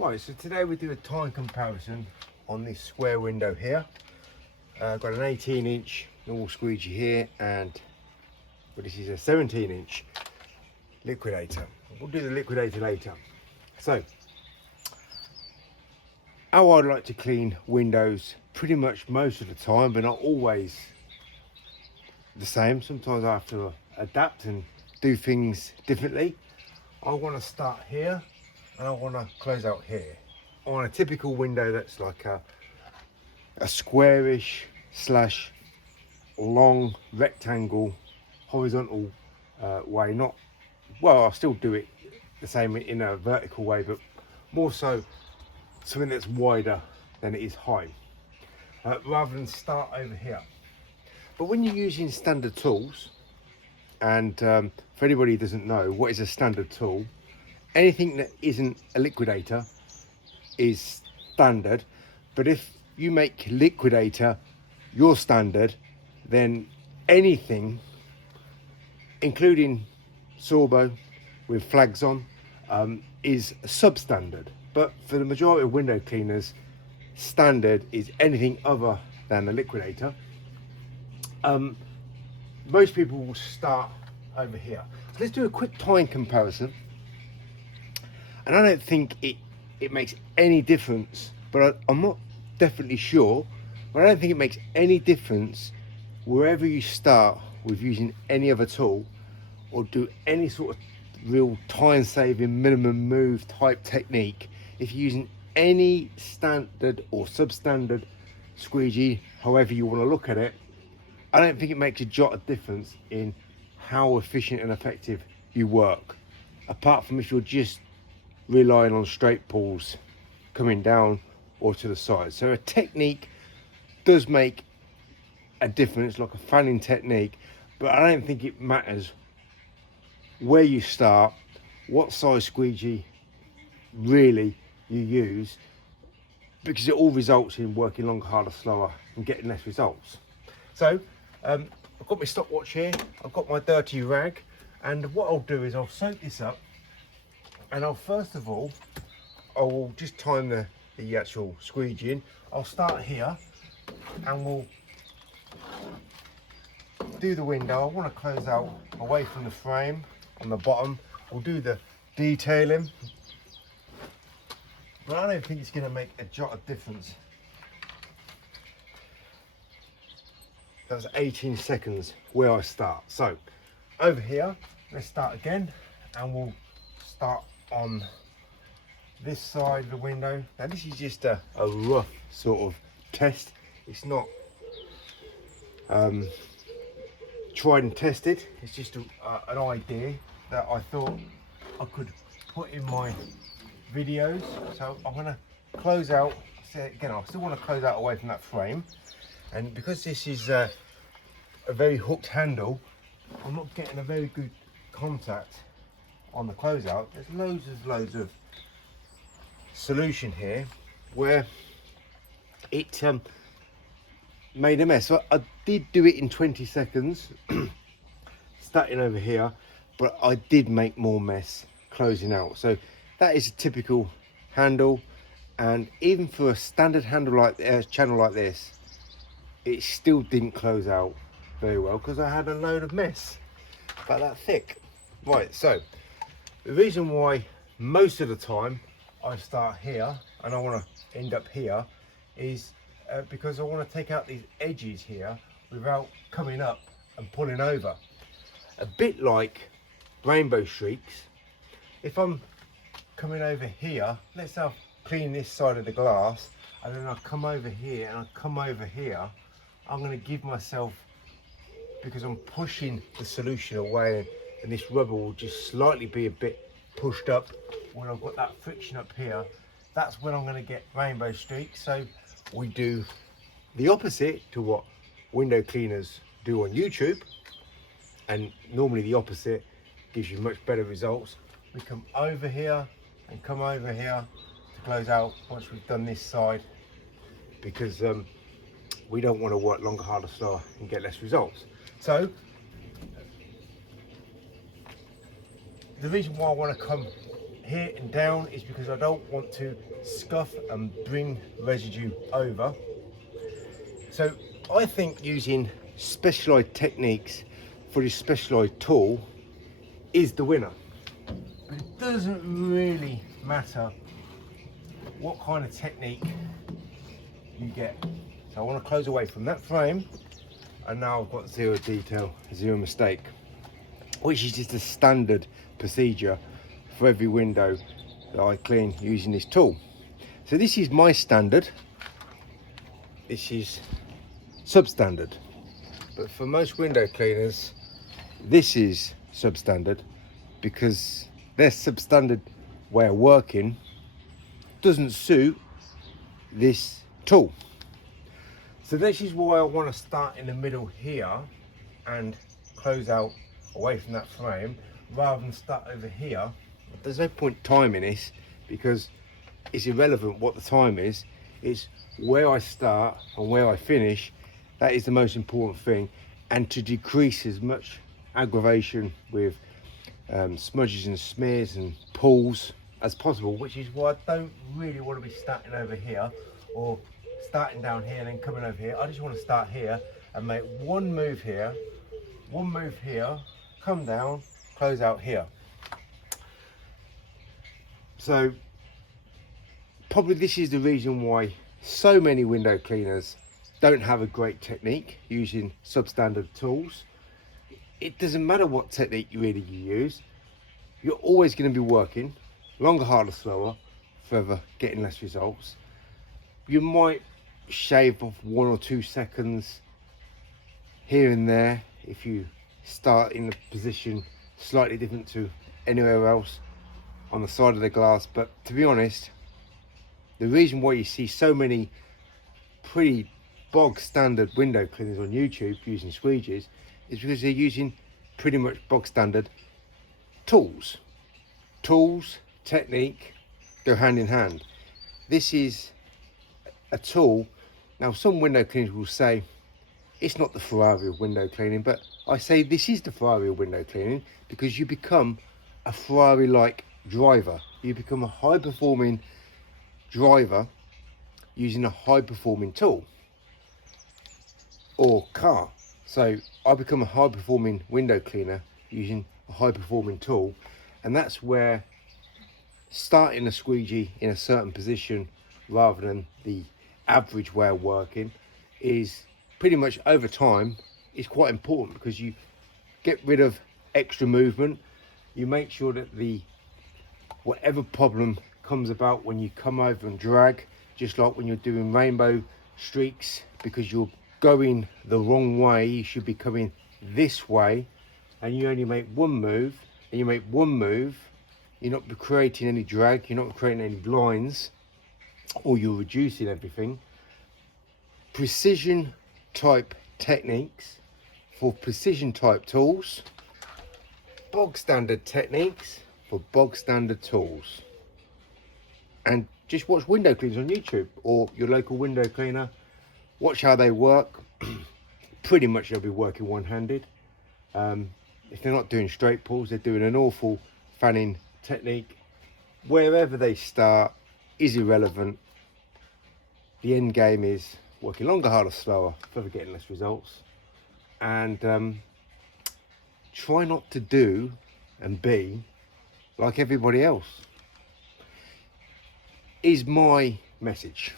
Right, so today we do a time comparison on this square window here. I've got an 18-inch normal squeegee here, and this is a 17-inch liquidator. We'll do the liquidator later. So, how I'd like to clean windows pretty much most of the time, but not always the same. Sometimes I have to adapt and do things differently. I want to start here and I want to close out here. On a typical window that's like a squarish slash long rectangle horizontal way. Not well, I'll still do it the same in a vertical way, but more so something that's wider than it is high, rather than start over here. But when you're using standard tools, and for anybody who doesn't know what is a standard tool, anything that isn't a liquidator is standard. But if you make liquidator your standard, then anything, including sorbo with flags on, is substandard. But for the majority of window cleaners, standard is anything other than a liquidator. Most people will start over here. So let's do a quick time comparison. And I don't think it makes any difference, but I'm not definitely sure, but I don't think it makes any difference wherever you start with using any other tool or do any sort of real time saving minimum move type technique. If you're using any standard or substandard squeegee, however you want to look at it, I don't think it makes a jot of difference in how efficient and effective you work, apart from if you're just relying on straight pulls coming down or to the side. So a technique does make a difference, like a fanning technique, but I don't think it matters where you start, what size squeegee really you use, because it all results in working longer, harder, slower and getting less results. So I've got my stopwatch here, I've got my dirty rag, and what I'll do is I'll soak this up, and I'll first of all, I will just time the actual squeegee in. I'll start here and we'll do the window. I want to close out away from the frame on the bottom. We'll do the detailing, but I don't think it's going to make a jot of difference. That's 18 seconds where I start. So over here, let's start again, and we'll start on this side of the window. Now this is just a rough sort of test. It's not tried and tested. It's just an idea that I thought I could put in my videos. So I'm going to close out. Again, I still want to close out away from that frame, and because this is a very hooked handle, I'm not getting a very good contact on the closeout. There's loads of solution here where it made a mess. So I did do it in 20 seconds starting over here, but I did make more mess closing out. So that is a typical handle, and even for a standard handle like channel like this, it still didn't close out very well because I had a load of mess about that thick. Right, so the reason why most of the time I start here and I want to end up here is because I want to take out these edges here without coming up and pulling over. A bit like rainbow streaks. If I'm coming over here, let's say I've cleaned this side of the glass, and then I come over here and I come over here, I'm going to give myself, because I'm pushing the solution away, and this rubber will just slightly be a bit pushed up when I've got that friction up here. That's when I'm going to get rainbow streaks. So we do the opposite to what window cleaners do on YouTube, and normally the opposite gives you much better results. We come over here and come over here to close out once we've done this side, because we don't want to work longer, harder, slower and get less results. So the reason why I want to come here and down is because I don't want to scuff and bring residue over. So I think using specialised techniques for this specialised tool is the winner. But it doesn't really matter what kind of technique you get. So I want to close away from that frame, and now I've got zero detail, zero mistake, which is just a standard procedure for every window that I clean using this tool. So this is my standard, this is substandard, but for most window cleaners this is substandard, because their substandard way of working doesn't suit this tool. So this is why I want to start in the middle here and close out away from that frame rather than start over here. There's no point timing this because it's irrelevant what the time is. It's where I start and where I finish. That is the most important thing, and to decrease as much aggravation with smudges and smears and pulls as possible, which is why I don't really want to be starting over here or starting down here and then coming over here. I just want to start here and make one move here, come down, close out here. So probably this is the reason why so many window cleaners don't have a great technique using substandard tools. It doesn't matter what technique you use, you're always going to be working longer, harder, slower, forever getting less results. You might shave off 1 or 2 seconds here and there if you start in a position slightly different to anywhere else on the side of the glass, but to be honest, the reason why you see so many pretty bog standard window cleaners on YouTube using squeegees is because they're using pretty much bog standard tools. Tools, technique go hand in hand. This is a tool. Now some window cleaners will say it's not the Ferrari of window cleaning, but I say this is the Ferrari of window cleaning because you become a Ferrari like driver. You become a high performing driver using a high performing tool or car. So I become a high performing window cleaner using a high performing tool, and that's where starting a squeegee in a certain position rather than the average way of working is pretty much over time is quite important, because you get rid of extra movement. You make sure that the whatever problem comes about when you come over and drag, just like when you're doing rainbow streaks, because you're going the wrong way, you should be coming this way, and you only make one move, and you make one move, you're not creating any drag, you're not creating any lines, or you're reducing everything. Precision type techniques for precision type tools, bog standard techniques for bog standard tools. And just watch window cleaners on YouTube or your local window cleaner, watch how they work. Pretty much they'll be working one-handed. If they're not doing straight pulls, they're doing an awful fanning technique. Wherever they start is irrelevant. The end game is working longer, harder, slower, further getting less results. And try not to do and be like everybody else is my message.